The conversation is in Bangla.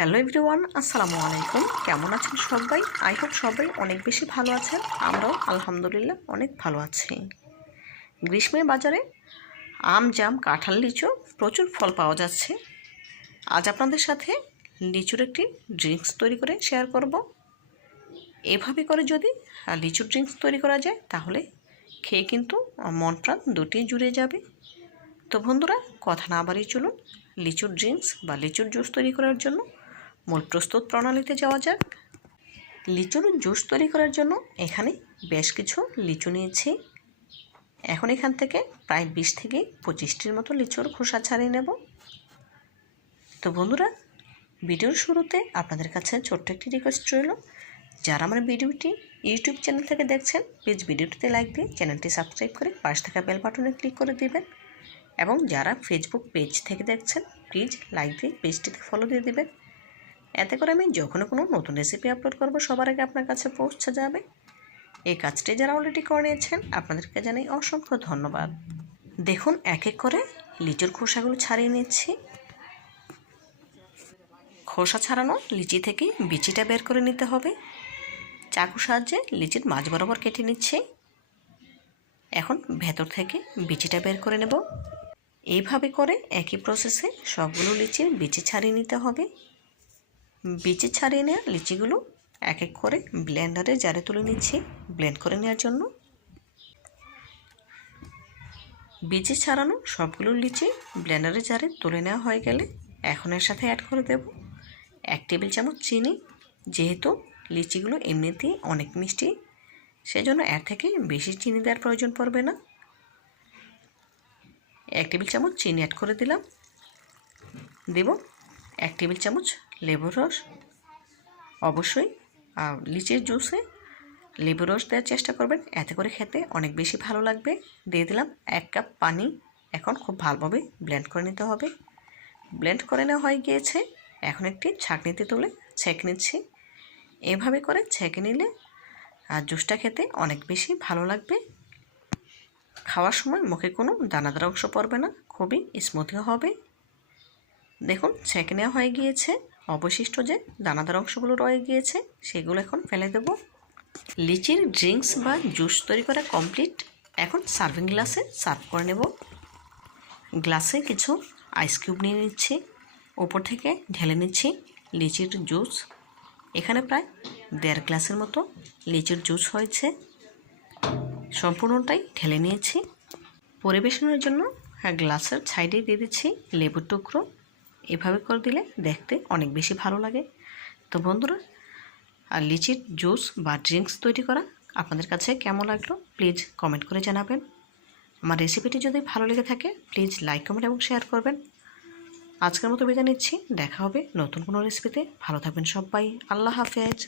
হ্যালো এভরিওয়ান, আসসালামু আলাইকুম। কেমন আছেন সবাই? আই হোপ সবাই অনেক বেশি ভালো আছেন। আমরাও আলহামদুলিল্লাহ অনেক ভালো আছি। গ্রীষ্মের বাজারে আম, জাম, কাঁঠাল, লিচু প্রচুর ফল পাওয়া যাচ্ছে। আজ আপনাদের সাথে লিচুর একটি ড্রিঙ্কস তৈরি করে শেয়ার করব। এভাবে করে যদি লিচুর ড্রিঙ্কস তৈরি করা যায় তাহলে খেয়ে কিন্তু মন প্রাণ দুটি জুড়ে যাবে। তো বন্ধুরা, কথা না বাড়িয়ে চলুন লিচুর ড্রিঙ্কস বা লিচুর জুস তৈরি করার জন্য মূল প্রস্তুত প্রণালীতে যাওয়া যাক। লিচুর জুস তৈরি করার জন্য এখানে বেশ কিছু লিচু নিয়েছি। এখন এখান থেকে প্রায় 20 থেকে 25টির মতো লিচুর খোসা ছাড়িয়ে নেব। তো বন্ধুরা, ভিডিওর শুরুতে আপনাদের কাছে ছোট্ট একটি রিকোয়েস্ট রইল, যারা আমার ভিডিওটি ইউটিউব চ্যানেল থেকে দেখছেন প্লিজ ভিডিওটিতে লাইক দিয়ে চ্যানেলটি সাবস্ক্রাইব করে পাশে থাকা বেল বাটনে ক্লিক করে দিবেন, এবং যারা ফেসবুক পেজ থেকে দেখছেন প্লিজ লাইক দিয়ে পেজটিতে ফলো দিয়ে দিবেন। এতে করে আমি যখন কোনো নতুন রেসিপি আপলোড করব সবার আগে আপনার কাছে পৌঁছে যাবে। এই কাজটি যারা অলরেডি করে নিয়েছেন আপনাদেরকে জানাই অসংখ্য ধন্যবাদ। দেখুন এক এক করে লিচুর খোসাগুলো ছাড়িয়ে নিচ্ছি। খোসা ছাড়ানো লিচি থেকে বিচিটা বের করে নিতে হবে। চাকুর সাহায্যে লিচির মাঝ বরাবর কেটে নিচ্ছি। এখন ভেতর থেকে বিচিটা বের করে নেব। এইভাবে করে একই প্রসেসে সবগুলো লিচির বিচি ছাড়িয়ে নিতে হবে। বিচি ছাড়িয়ে নেওয়া লিচিগুলো এক এক করে ব্লেন্ডারে জারে তুলে নিচ্ছি ব্লেন্ড করে নেওয়ার জন্য। বিচি ছাড়ানো সবগুলো লিচি ব্লেন্ডারে জারে তুলে নেওয়া হয়ে গেলে এখন এর সাথে অ্যাড করে দেব 1 টেবিল চামচ চিনি। যেহেতু লিচিগুলো এমনিতেই অনেক মিষ্টি, সেজন্য এর থেকে বেশি চিনি দেওয়ার প্রয়োজন পড়বে না। 1 টেবিল চামচ চিনি অ্যাড করে দিলাম। দেব 1 টেবিল চামচ লেবুর রস। অবশ্যই লিচির জুসে লেবুর রস দেওয়ার চেষ্টা করবেন, এতে করে খেতে অনেক বেশি ভালো লাগবে। দিয়ে দিলাম 1 কাপ পানি। এখন খুব ভালোভাবে ব্লেন্ড করে নিতে হবে। ব্লেন্ড করে নেওয়া হয়ে গিয়েছে। এখন একটি ছাঁকনিতে তুলে ছেঁকে নিচ্ছি। এভাবে করে ছেঁকে নিলে জুসটা খেতে অনেক বেশি ভালো লাগবে। খাওয়ার সময় মুখে কোনো দানাদার অংশ পড়বে না, খুবই স্মুথ হবে। দেখুন ছেঁকে নেওয়া হয়ে গিয়েছে। অবশিষ্ট যে দানাদার অংশগুলো রয়ে গিয়েছে সেগুলো এখন ফেলে দেব। লিচির ড্রিঙ্কস বা জুস তৈরি করা কমপ্লিট। এখন সার্ভিং গ্লাসে সার্ভ করে নেব। গ্লাসে কিছু আইস কিউব নিয়ে নিচ্ছি, ওপর থেকে ঢেলে নিচ্ছি লিচির জুস। এখানে প্রায় 1.5 গ্লাসের মতো লিচির জুস হয়েছে। সম্পূর্ণটাই ঢেলে নিয়েছি। পরিবেশনের জন্য গ্লাসের সাইডে দিয়ে দিচ্ছি লেবুর টুকরো। এভাবে করে দিলে দেখতে অনেক বেশি ভালো লাগে। তো বন্ধুরা, আর লিচির জুস বা ড্রিঙ্কস তৈরি করা আপনাদের কাছে কেমন লাগলো প্লিজ কমেন্ট করে জানাবেন। আমার রেসিপিটি যদি ভালো লেগে থাকে প্লিজ লাইক, কমেন্ট এবং শেয়ার করবেন। আজকের মতো বিদায় নিচ্ছি। দেখা হবে নতুন কোনো রেসিপিতে। ভালো থাকবেন সবাই। আল্লাহ হাফেজ।